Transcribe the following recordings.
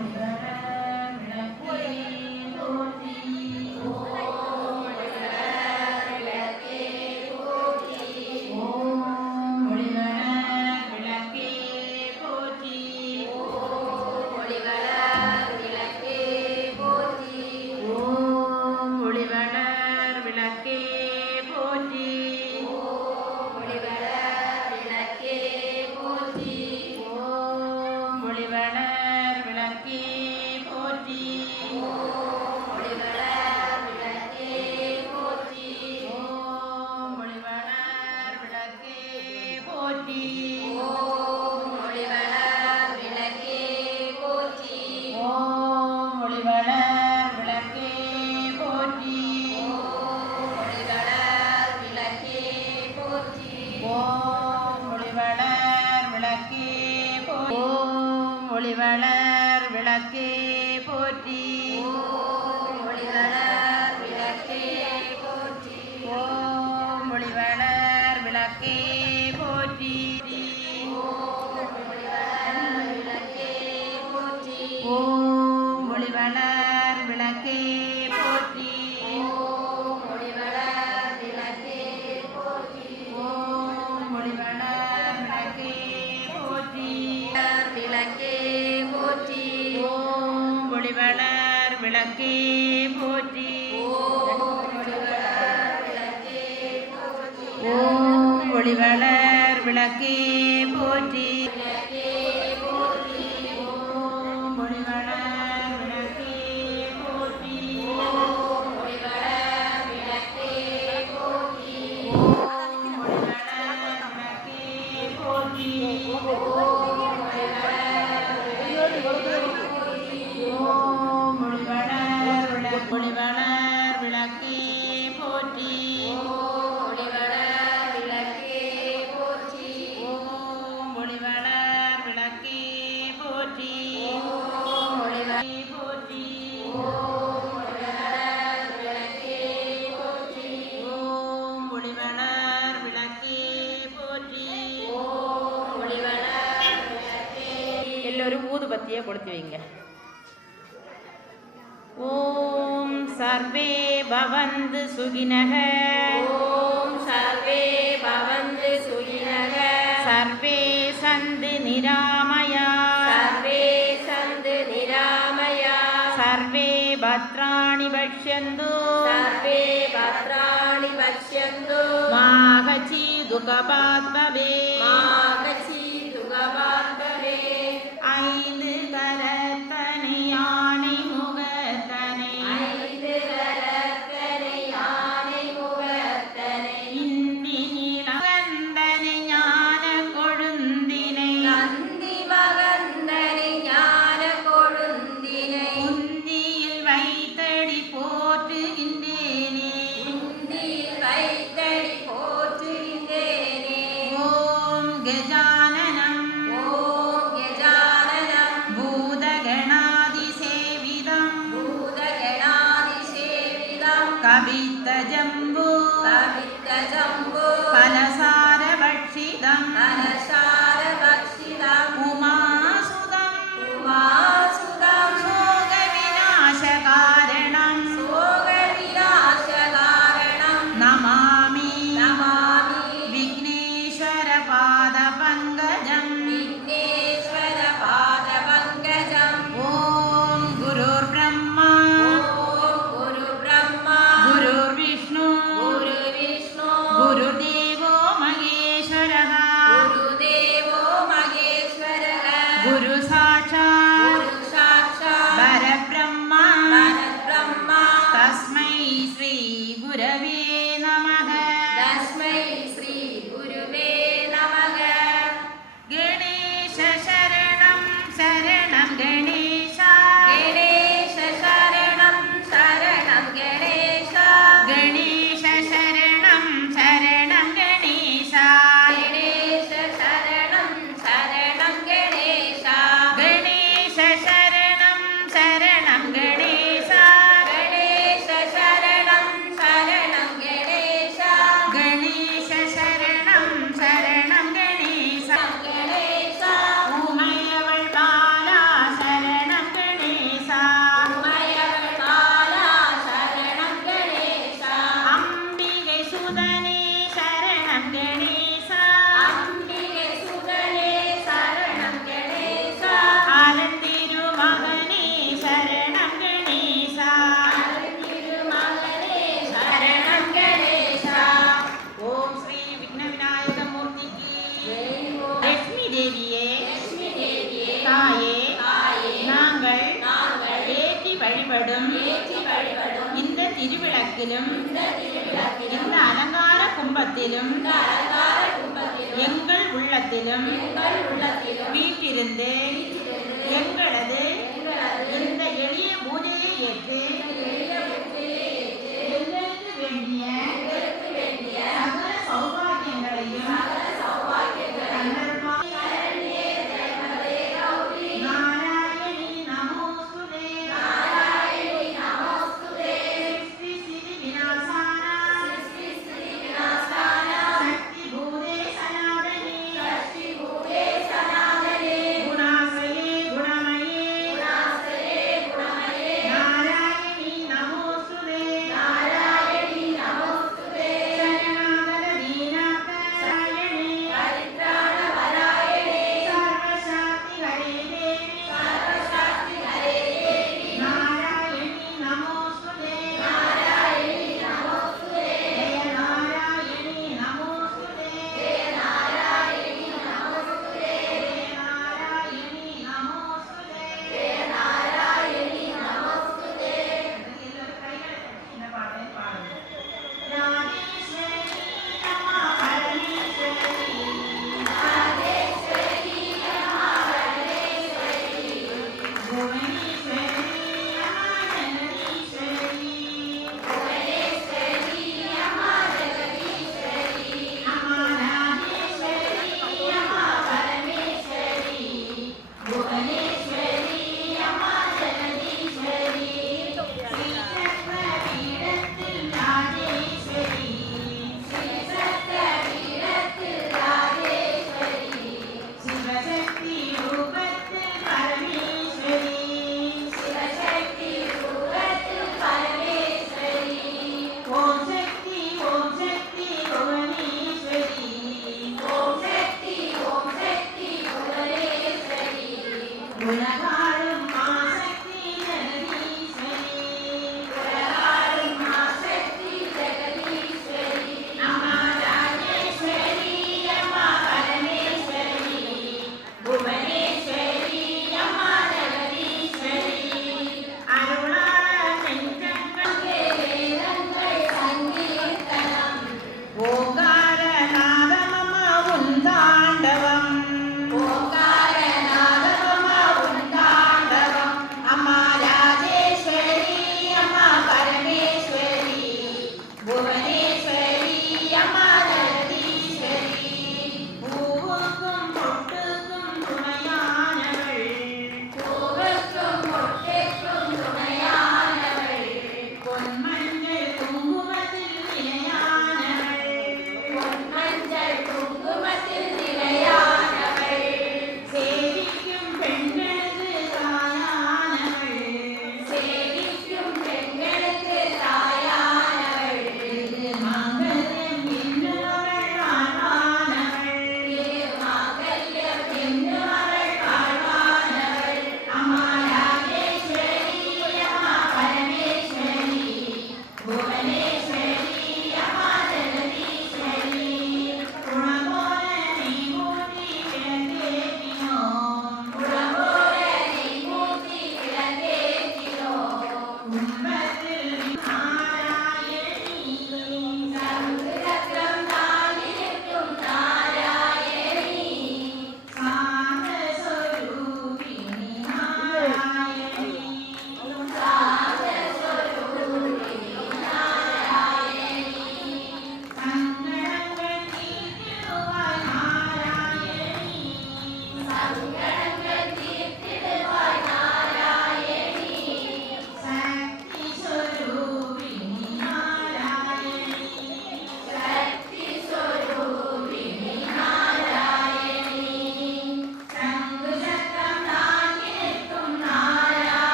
ஒளிவளர் விளக்கே போற்றி. ஒளிவளர் விளக்கே போற்றி. ஓம் ஒளிவளர் விளக்கே போற்றி. ஓம் ஒளிவளர் விளக்கே போற்றி. ஓம் ஒளிவளர் விளக்கே போற்றி. ஓம் ஒளிவளர் விளக்கே போற்றி. விளக்கே போற்றி. ஓம் ஒளிவளர் விளக்கே போற்றி. ஓம் ஒளிவளர் விளக்கே போற்றி. ஓம் ஒளிவளர் விளக்கே போற்றி. ஓம் ஒளிவளர் விளக்கே போற்றி. ஓம் ஒளிவளர் விளக்கே போற்றி. ஓம் ஒளிவளர் விளக்கே போற்றி. ஒளிவளர் விளக்கே போற்றி. ஓம் ஒளிவளர் விளக்கே போற்றி. ஓம் ஒளிவளர் போற்றி. ஓம் ஒளிவளர் விளக்கே போற்றி. ஓம் ஒளிவளர் விளக்கே போற்றி. ஓம் ஒளிவளர் விளக்கே. எல்லோரும் ஊதுபத்தியை கொளுத்தி வைங்க. ஓம் சர்வே பவந்து சுகினக. ஓம் சர்வே பவந்து சுகினக. சர்வே சந்து நிராமயா. சர்வே சந்து நிராமயா. சர்வே பத்ராணி பஷ்யந்து. சர்வே பத்ராணி பஷ்யந்து. மா கச்சிதுகபாத் பவேத். மா கச்சிதுகபாத் பவேத். ஐந்து கரத்தனை யானை முகத்தனை. ஐந்து கரத்தனை யானை முகத்தனை. இந்தி நீலகண்டனை ஞான கொழுந்தினை. நந்தி மகந்தனை ஞான கொழுந்தினை. உந்தியில் வைத்தடி போற்றுகின்றேனே. உந்தியில் வைத்தடி போற்றுகின்றேனே. ஓம் கஜானனம். ஓம் கஜானனம். பூதகணாதி சேவிதம். பூதகணாதி சேவிதம். கவித்த ஜம்பு. கவித்த ஜம்பு. பலசார பட்சிதம். அனசார பக்ஷிதம். உமாசுதம். உமாசுதம். சோக விநாச காரணம். சோக விநாச காரணம். நமாமி. நமாமி. விக்னேஸ்வர பாத பங்க. விளக்கிலும் இந்த அலங்கார கும்பத்திலும் எங்கள் உள்ளத்திலும் வீட்டிருந்து எங்களது இந்த எளிய பூஜையை ஏற்று எங்களுக்கு வேண்டிய சகல சௌபாகியங்களையும்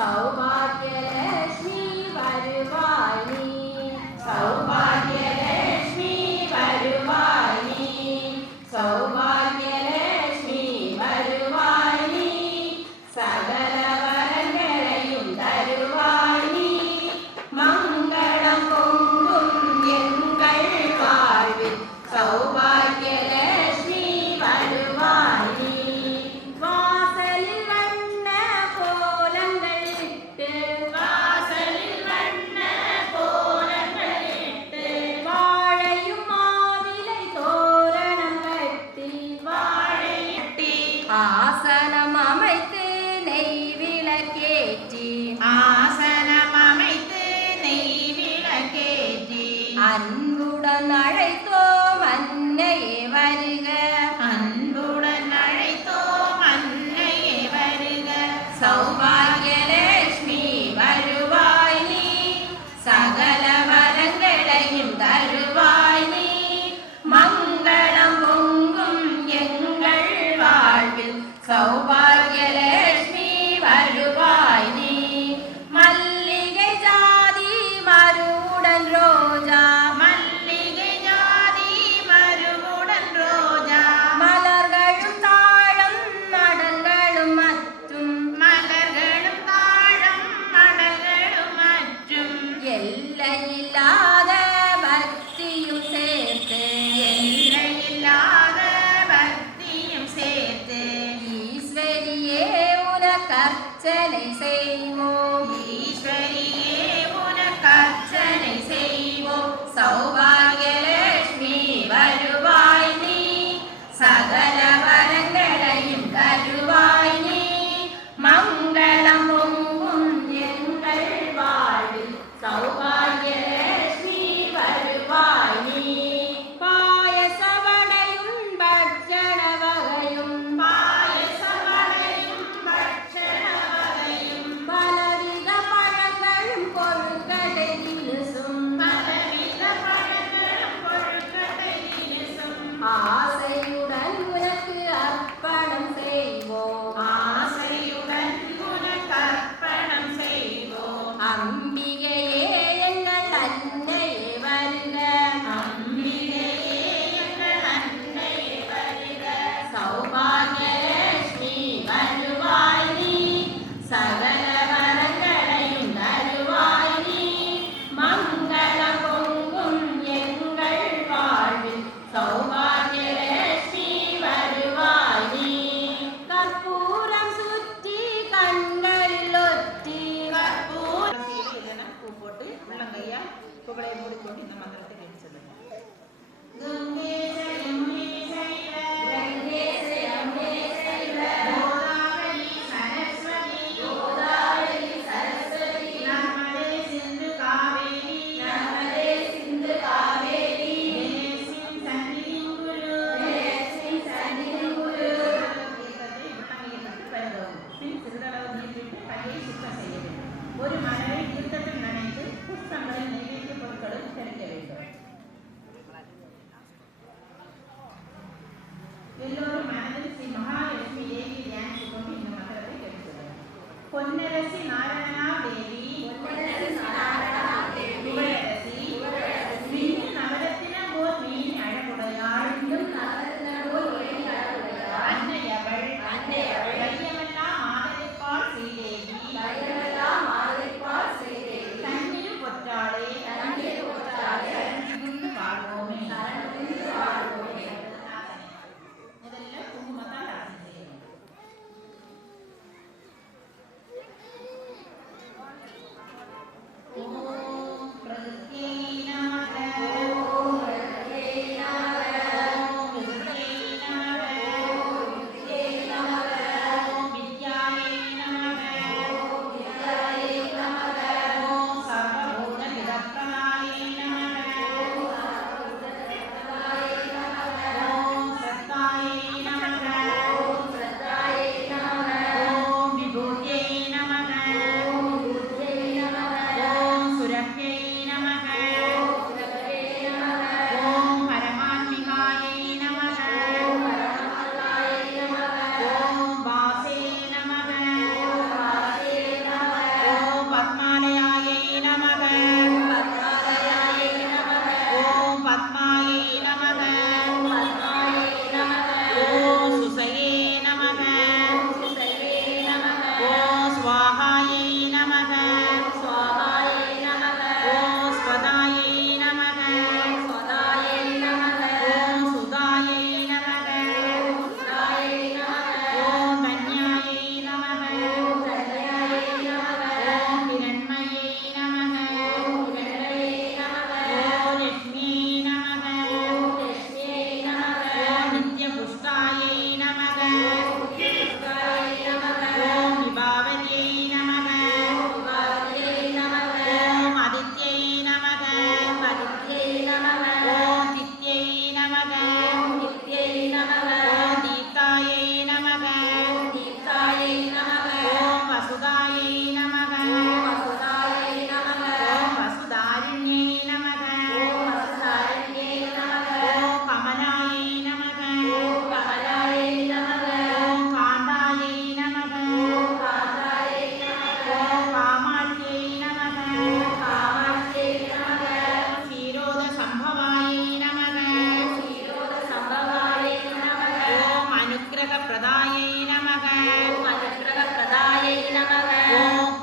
சௌபாகியலட்சுமி வருவாய் நீ சௌபாகியலட்சுமி வருவாய் நீ சௌபாகியலட்சுமி வருவாய் நீ சகல வரங்களையும் தருவாய் நீ மங்களம் பொங்கும் எங்கள் வாழ்வில் சௌபாகியலட்சுமி வருவாய் நீ வாசலில் வண்ண கோலங்கள் இட்டு வாசலில் வண்ண கோலங்களிட்டு வாழையும் மாவிலை தோரணம் கட்டி வாழையட்டி ஆசனம் அமைத்து நெய் விளக்கேற்றி ஆசனம் அமைத்து நெய் விளக்கேற்றி அன்புடன் அழைத்தோம் அன்னையே வருக அன்புடன் அழைத்தோம் அன்னையே வருக சௌபாகியலட்சுமி வருவாய் நீ சகல வரங்களையும் தருவாய் நீ மங்களம் பொங்கும் எங்கள் வாழ்வில் சௌபாகியலட்சுமி வருவாய் நீ மல்லிகை ஜாதி மருவுடன் ரோஜா மல்லிகை ஜாதி மருவுடன் ரோஜா மலர்களும் தாழம் மடல்களும் மற்றும் மலர்களும் தாழம் மடல்களும் மற்றும் எல்லையில்லாத பக்தியும் சேர்த்து எல்லையில்லாத பக்தியும் சேர்த்து ஈஸ்வரியே உனக்கு அர்ச்சனை செய்வோம் ஈஸ்வரியே உனக்கு அர்ச்சனை செய்வோம் சௌபாகியலட்சுமி வருவாய் நீ சகல வரங்களையும் தருவாய் நீ மங்களம் பொங்கும் எங்கள் வாழ்வில் சௌபாகியலட்சுமி வருவாய் நீ பாயசவடையும் பட்சண வகையும் பாயசவடையும் பட்சண வகையும் பலவித பழங்களும் கொழுக்கட்டை தினுசும் பலவித பழங்களும் கொழுக்கட்டை தினுசும் ஆசையுடன் உனக்கு அர்ப்பணம் செய்வோம் ஆசையுடன் உனக்கு அர்ப்பணம் செய்வோம் அம்பிகையே எங்கள் அன்னையே வருக அம்பிகையே எங்கள் அன்னையே வருக சௌபாகியலட்சுமி வருவாய் நீ சகல வரங்களையும் தருவாய் நீ மங்களம் பொங்கும் எங்கள் வாழ்வில் சௌபாகியலட்சுமி வருவாய் நீ கற்பூரம் சுற்றி கண்களில் ஒற்றி கற்பூர இதெல்லாம் பூ போட்டு உள்ளங்கையா புகழை மூடிக்கொண்டு இந்த மந்திரத்தை கேட்டு சொல்லுங்க கங்கே யமுனே சைவ கங்கே யமுனே சைவ கோதாவரி சரஸ்வதி நர்மதே சிந்து காவேரி தேசின் சந்நிதிம் குரு பின் சிறிதளவு நீர் விட்டு கையை சுத்தம் செய்ய வேண்டும் ஒரு மலரை தீர்த்தத்தில் நனைத்து புஷ்பங்களை நைவேத்திய பொருட்களும் தெளிக்க வேண்டும் எல்லோரும் மனதில் ஸ்ரீ மகாலட்சுமி தேவி தியானித்துக் கொண்டு இந்த மந்திரத்தை கேட்கிறது பொன்னரசி நாராயணா தேவி புகழரசி மின்னும் நவரத்தின போர் மீன் அழகுடையாள் அன்னையவள் வையமெல்லாம் மாதவிப்பாள் ஸ்ரீதேவி தன்னிலும் பொற்றாளே சரணிகுந்து வாழ்வோமே முதல்ல குங்குமத்தால் ஆசனை செய்யணும் ஓம்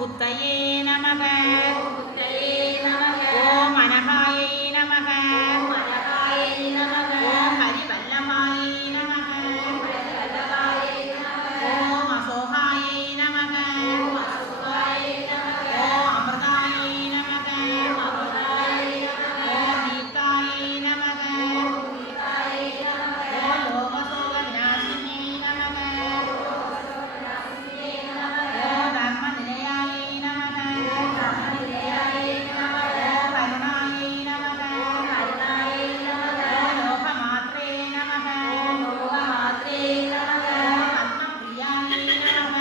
புத்தையே நமக. புத்தையே நமக. ஓம் அனகாயை நமக. அழகாயை நமக. ஓம் ஹரிவல்லமாயை நமக. வல்லபாயை நமக. ஓம் அசோகாயை நமக. அசுகாயை நமக. ஓம் அமிர்தாயை நமக. அமராயை நமக. ஓம் நீதாயை நமக. விகாயை நமக. ஓம் லோகசோக விநாசினி நமக. நாசினியே நமக. ஓம் தர்ம நிலையாயை நமக. நிலையாயை நமக. ஓம் கருணாயை நமக. கருணாயை நமக. ஓம் லோகமாத்ரே நமக. லோகமாத்ரே நமக. ஓம் பத்மப்ரியாயை நமக.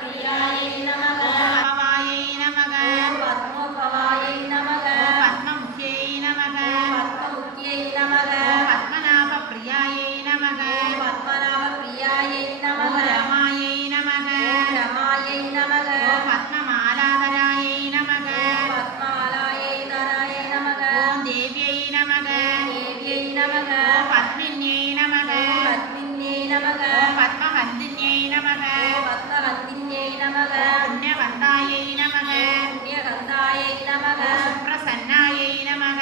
பிரியாயை நமக. ஓம் பவாயை நமக. பத்மோபவாயை நமக. ஓம் பத்மமுக்கியை நமக. பத்மமுக்கியை நமக. ஓம் பத்மநாப பிரியாயை நமக. பத்மநாப பிரியாயை ஓம் நமக. ரமாயை நமக. ரமாயை நமக. ஓம் பத்மமாலாதராயை நமக. பத்மாலாயை நராயை நமக. ஓம் தேவியை நமக. தேவியை நமக. ஓம் பத்மின்யை நமக. பத்மின்யை நமக. ஓம் பத்மஹந்தின்யை நமக. பத்மஹந்தின்யை நமக. ஓம் புண்ணியகந்தாயை நமக. புண்ணியகந்தாயை நமக. ஓம் சுப்ரசன்னாயை நமக.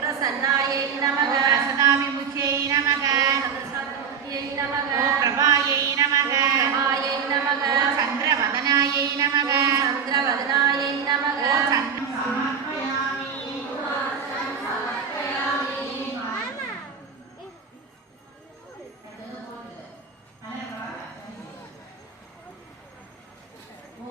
பிரசன்னாயை நமக. ஓம் பிரசதாவிமுக்கியை நமக. சதசமுக்கியை நமக. ஓம் பிரபாயை நமக. பிரபாயை நமக. ஓம் சந்திரவதனாயை நமக. சந்திரவதனாயை நமக. ஓம் சந்திரம் சமர்ப்பயாமி.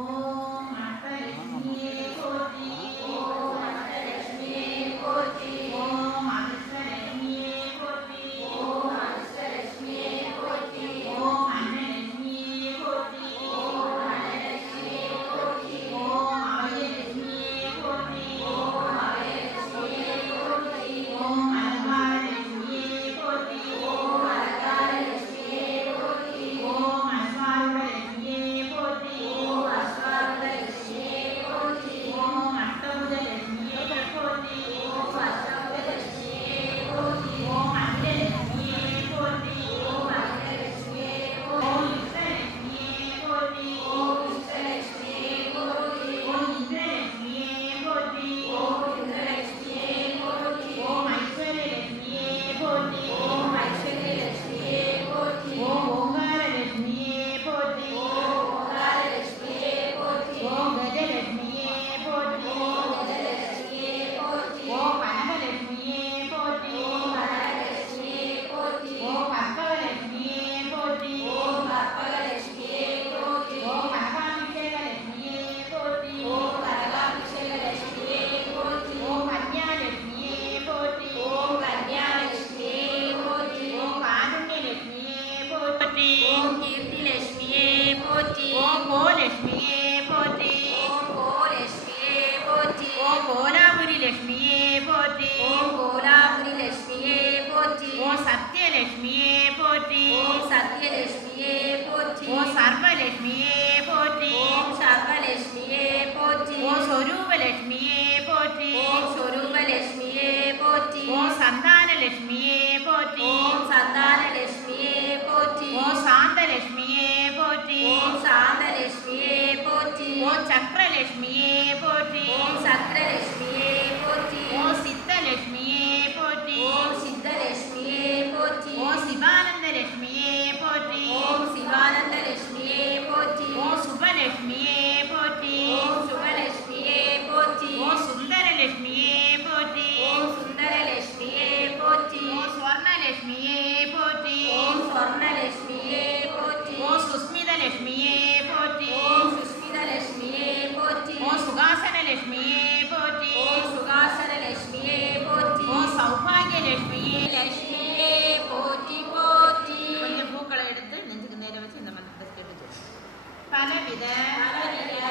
ஓம் அஷ்டலட்சுமியே போற்றி. ஓம் அஷ்டலட்சுமியே போற்றி. ஓம் அதிர்ஷ்டலட்சுமியே போற்றி. ஓம் அஷ்டலட்சுமியே போற்றி. ஓம் அன்னலட்சுமியே போற்றி. ஓம் அன்னலட்சுமியே போற்றி. ஓம் அபயலட்சுமியே போற்றி. ஓம் அபயலட்சுமியே போற்றி. ஓம் அலங்காரலட்சுமியே போற்றி. ஓம் அலங்காரலட்சுமியே போற்றி. ஓம் அஸ்வாரூடலட்சுமியே போற்றி. ஓம் அஸ்வாரூடலட்சுமியே போற்றி. ஓம் அஷ்டபுஜலட்சுமியே போற்றி. ஓம் அஷ்டபுஜலட்சுமியே போற்றி. ஓம் அகிலலட்சுமியே போற்றி. ஓம் அகிலலட்சுமியே ஓம் போற்றி. இஷ்டலட்சுமியே போற்றி. ஓம் இஷ்டலட்சுமியே போற்றி. ஓம் இந்திரலட்சுமியே போற்றி. ஓம் இந்திரலட்சுமியே போற்றி. ஓம் ஐஸ்வர்யலட்சுமியே போற்றி. ஓம் ஐஸ்வர்யலட்சுமியே போற்றி. ஓம் ஓங்காரலட்சுமியே போற்றி. ஓம் ஓங்காரலட்சுமியே போற்றி. ஓம் கஜலட்சுமியே போற்றி. ஓம் கஜலட்சுமியே போற்றி. ஓம் கனகலட்சுமியே போற்றி. ஓம் கனகலட்சுமியே போற்றி. ஓம் கற்பகலட்சுமியே போற்றி. ஓம் கற்பகலட்சுமியே போற்றி. ஓம் கனகாபிஷேகலட்சுமியே போற்றி. ஓம் கனகாபிஷேகலட்சுமியே போற்றி. ஓம் கன்யாலட்சுமியே போற்றி. ஓம் கன்யாலட்சுமியே போற்றி. ஓம் காருண்யலட்சுமியே போற்றி. ஓம் கீர்த்திலட்சுமியே போற்றி. ஓம் கோலட்சுமியே போற்றி. ஓம் கோலட்சுமியே போற்றி. ஓம் கோலாபுரி லட்சுமியே போற்றி. ஓம் கோலாபுரி லட்சுமியே போற்றி. ஓம் சத்யலட்சுமியே போற்றி. ஓம் சத்யலட்சுமியே போற்றி. ஓம் சர்வலட்சுமியே போற்றி. ஓம் சர்வலட்சுமியே போற்றி. ஓம் சொரூபலட்சுமியே போற்றி. ஓம் சொரூபலட்சுமியே போற்றி. ஓம் சந்தானலட்சுமியே போற்றி. ஓம் சந்தானலட்சுமியே போற்றி. ஓம் சாந்தலட்சுமியே போற்றி. ஓம் சாந்தலட்சுமியே போற்றி. ஓம் சக்கரலட்சுமியே போற்றி. ஓம் சக்கரலட்சுமியே போற்றி. ஓம் சித்தலட்சுமியே போற்றி. ஓம் சித்தலட்சுமியே போற்றி. ஓம் சிவானந்தலட்சுமியே போற்றி. ஓம் சிவானந்தலட்சுமியே போற்றி. ஓம் சுபலட்சுமியே போற்றி. ஓம் சுபலட்சுமியே போற்றி. ஓம் சுந்தரலட்சுமியே போற்றி. ஓம் சுந்தரலட்சுமியே போற்றி. ஓம் ஸ்வர்ணலட்சுமியே போற்றி. ஓம் ஸ்வர்ணலட்சுமியே போற்றி. ஓம் சுஸ்மிதலட்சுமியே போற்றி. ஓம் சுஸ்மிதலட்சுமியே போற்றி. ஓம் சுகாசனலட்சுமியே போற்றி. ஓம் சுகாசனலட்சுமியே போற்றி. ஓம் சௌபாகியலட்சுமியே. லட்சுமியே போற்றி போற்றி. கொஞ்சம் பூக்களை எடுத்து நெஞ்சுக்கு நேர வச்சு இந்த மந்திரத்தை கேட்டு பலவித பலவித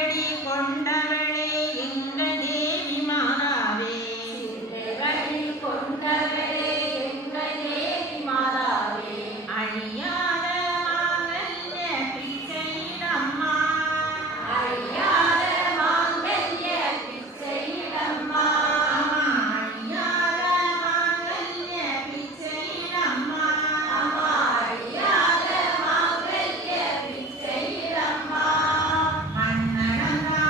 சிந்தைவழி கொண்டவளே எங்கள் தேவி மாதாவே வழி கொண்டவளே எங்கள் தேவி மாதாவே அழியாத மாங்கல்ய பிச்சையிடம்மா அழியாத மாங்கல்ய பிச்சையிடம்மா அழியாத மாங்கல்ய பிச்சையிடம்மா அம்மா அழியாத மாங்கல்ய பிச்சையிடம்மா மண்ணடங்கா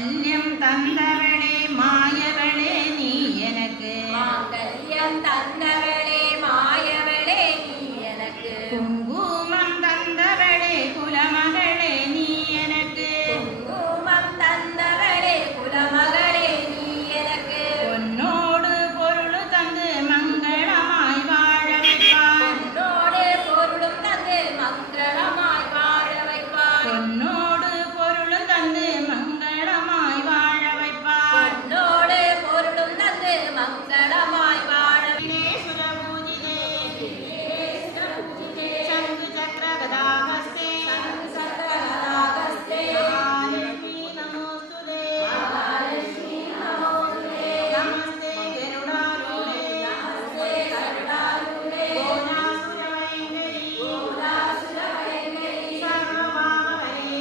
மாங்கல்யம் தந்தவளே மாயவளே நீ எனக்கு மாங்கல்யம் தந்தவளே மாயவளே நீ எனக்கு குங்குமம் தந்தவளே குலமகளே நீ எனக்கு குங்குமம் தந்தவளே குலமகளே நீ எனக்கு பொன்னோடு பொருள் தந்து மங்களமாய் வாழ வைப்பாய் பொன்னோடு பொருளும் தந்து மங்களமாய் வாழ வைப்பாய் பொன்னோடு பொருள் தந்து மங்களமாய் வாழ வைப்பாய் பொன்னோடு பொருளும் தந்து மங்களமாய் வாழ விக்னேஸ்வர பூஜிதே சங்கு சக்கர கதாஹஸ்தே சக்கரகதாகஸ்தே மகாலட்சுமி நமோஸ்துதே நமஸ்தே கருடாரூடே நமஸ்தே கருடாரூடே கோணாசுரவைங்கரி கோலாசுரவைங்கரி சர்வபாவஹரே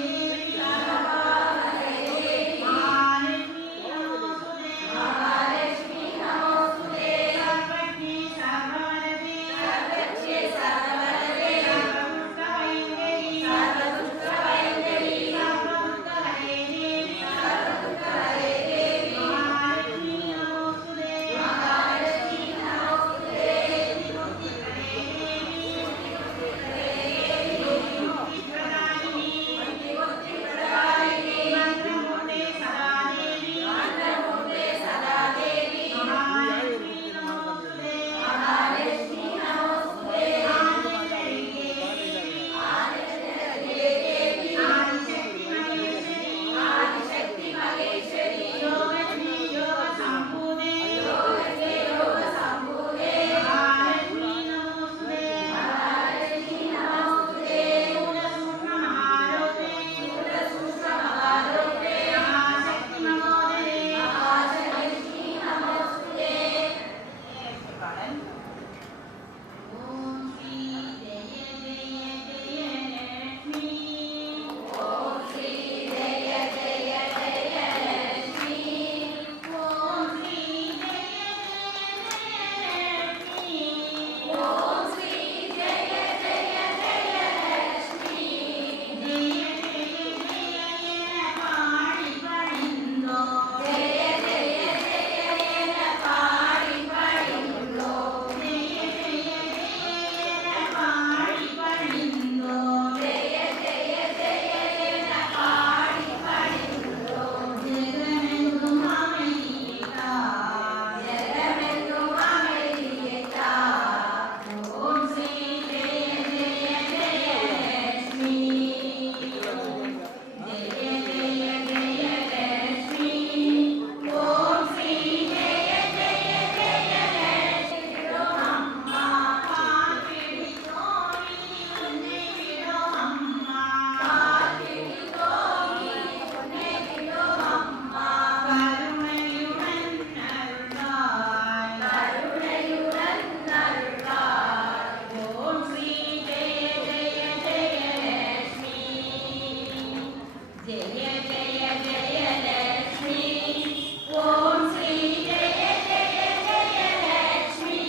தேவி மகாலட்சுமி நமோஸ்துதே மகாலட்சுமி நமோஸ்துதே சர்வஜ்ஞே சர்வவரதே சர்வஜ்ஞே சர்வவரதே சர்வதுஷ்டவைங்கரி சர்வதுஷ்டவைங்கரி சர்வதுஷ்டஹரே தேவி சர்வதுஷ்டஹரே தேவி மகாலட்சுமி நமோஸ்துதே மகாலட்சுமி நமோஸ்துதே முக்திப்ரதாயினி மந்திரமூர்த்தே சதா தேவி மந்திரமூர்த்தே சதா தேவி மகாலட்சுமி நமோஸ்துதே மகாலட்சுமி நமோஸ்துதே ஆதிசக்தி மகேஸ்வரி ஆதிசக்தி மகேஸ்வரி யோகஜ்ஞே யோக சம்பூதே யோகஜே யோக சம்பூதே மகாலட்சுமி நமோஸ்துதே மகாலட்சுமி நமோஸ்துதே மூலசூக்ஷ்ம மகாரோதே சூக்ஷ்ம மகாரோதே மகாசக்தி நமோதே மகாலட்சுமி நமோஸ்துதே ஓம் ஸ்ரீ ஜெய ஜெய ஜெய லட்சுமி ஓம் ஸ்ரீ ஜெய ஜெய ஜெய லட்சுமி ஓம் ஸ்ரீ ஜெய ஜெய லட்சுமி ஓம் ஸ்ரீ ஜெய ஜெய ஜெய லட்சுமி ஜெய ஜெய ஜெய என பாடி பணிந்தோ ஜெய ஜெய ஜெய என பாடி பணிந்தோ ஜெய ஜெய ஜெய என பாடி பணிந்தோ ஜெய ஜெய ஜெய என பாடி பணிந்தோ ஜெகமெங்கும் அமைதியேதாய் ஜெகமெங்கும் அமைதியேதாய் ஓம் ஸ்ரீ ஜெய ஜெய ஜெய லட்சுமி ஜெய ஜெய ஜெய லட்சுமி ஓம் ஸ்ரீ ஜெய ஜெய ஜெய லட்சுமி அம்மா கால் பிடித்தோமி உன்னை விடும் அம்மா காத்திடுதோமி உன்னை விடும் அம்மா கருணையுடன் அருளாய் கருணையுடன் அருளாய் ஓம் ஸ்ரீ ஜெய ஜெய ஜெய லட்சுமி ஜெய ஜெய ஜெய லட்சுமி ஓம் ஸ்ரீ ஜெய ஜெய ஜெய லட்சுமி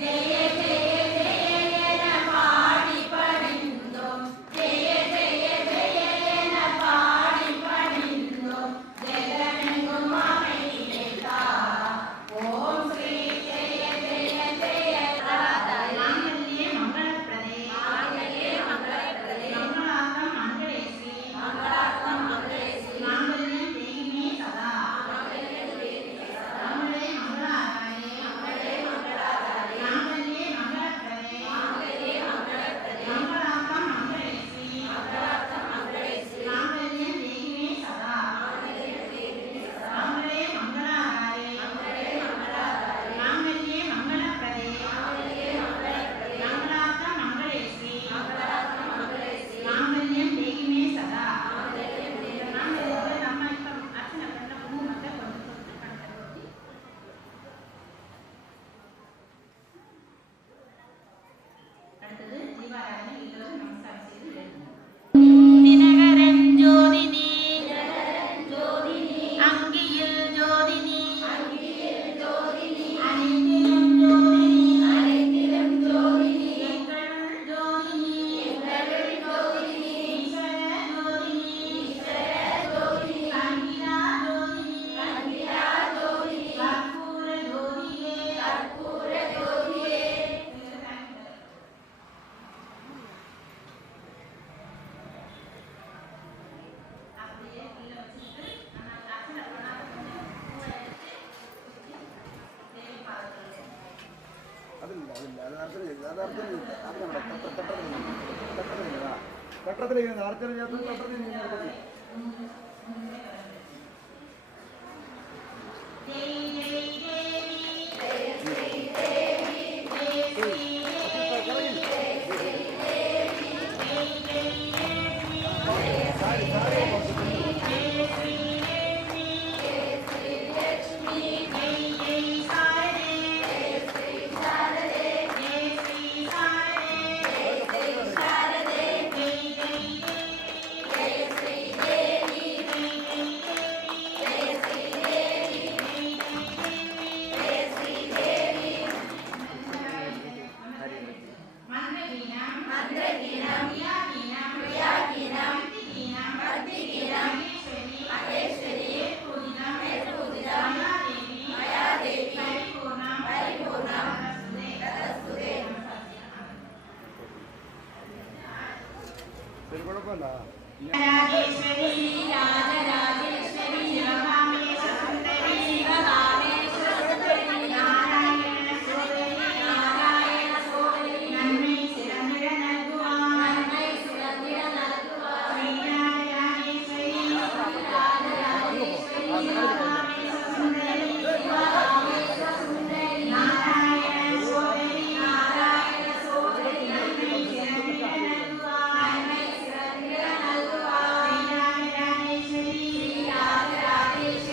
ஜெய ஜெய ஜெய என பாடி பணிந்தோம் ஜெய ஜெய ஜெய என பாடி பணிந்தோம் ஜெகமெங்கும் அமைதியேதா ஓம் ஸ்ரீ ஜெய ஜெய ஜெய ராதாயே மாங்கல்யே மங்களப்ரதே மாங்கல்யே மங்களப்ரதே மங்களாகம் மங்களேஸ்வரி തട്ടത്തിലേക്ക് അർച്ചന ചേർത്ത് തട്ടത്തിൽ കുഴപ്പമില്ല രാജേശ്വരി രാജരാജേശ്വരി ശിവകാമേശ സുന്ദരി ശിവകാമേശ സുന്ദരി നാരായണ സോദരി നന്മൈ സിറന്നിട നൽകുവാൻ ശ്രീരാജരാജേശ്വരി ശിവകാമേശ സുന്ദരി നാരായണ സോദരി നന്മൈ സിറന്നിട നൽകുവാൻ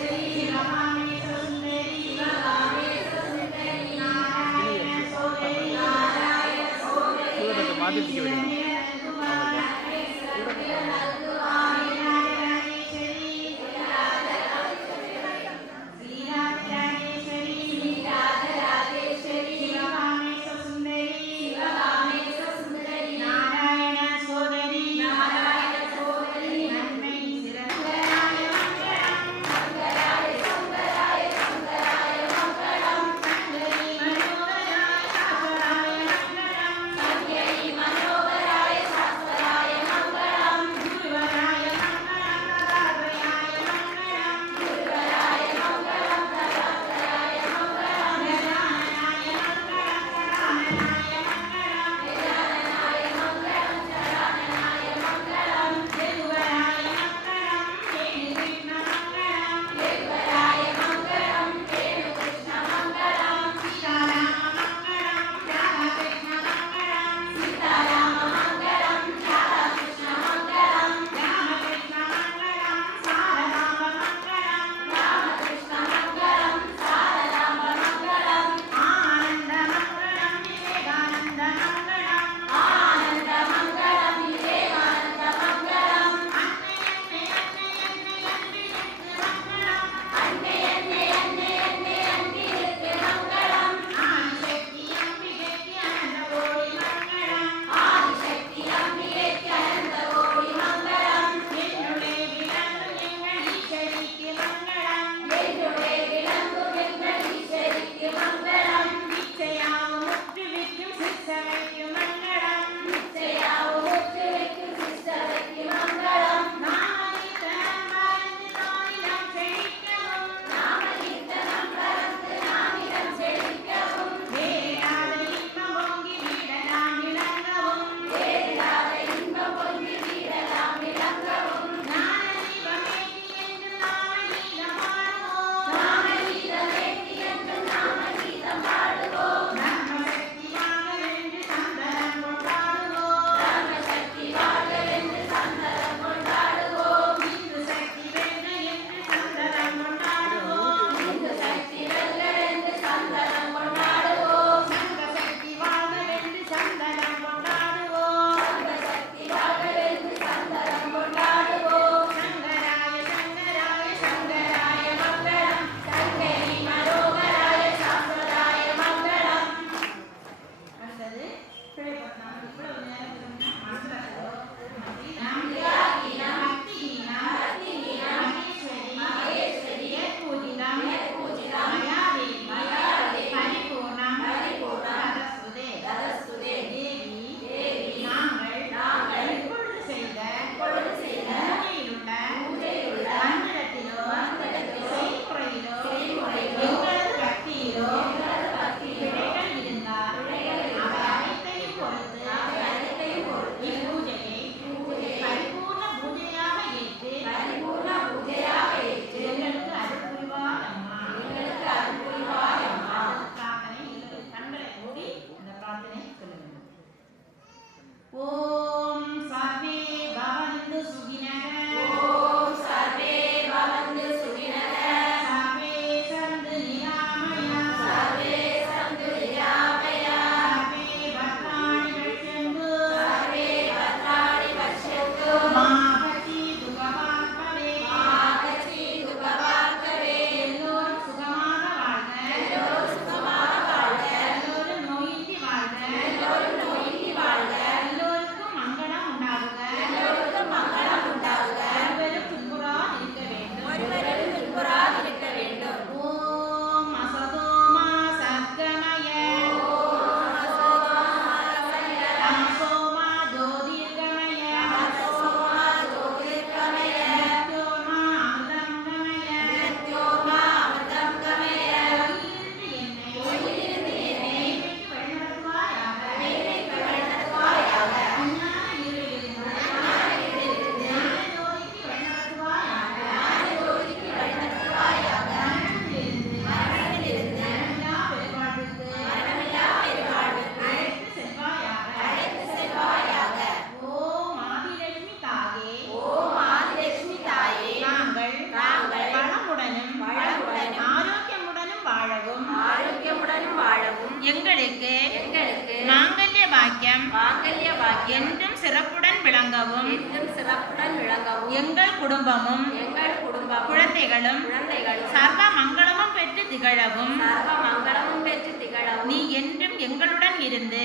என்றும் சிறப்புடன் விளங்கவும் எங்கள் குடும்பமும் குழந்தைகளும் சர்வ மங்களமும் பெற்று திகழவும் நீ என்றும் எங்களுடன் இருந்து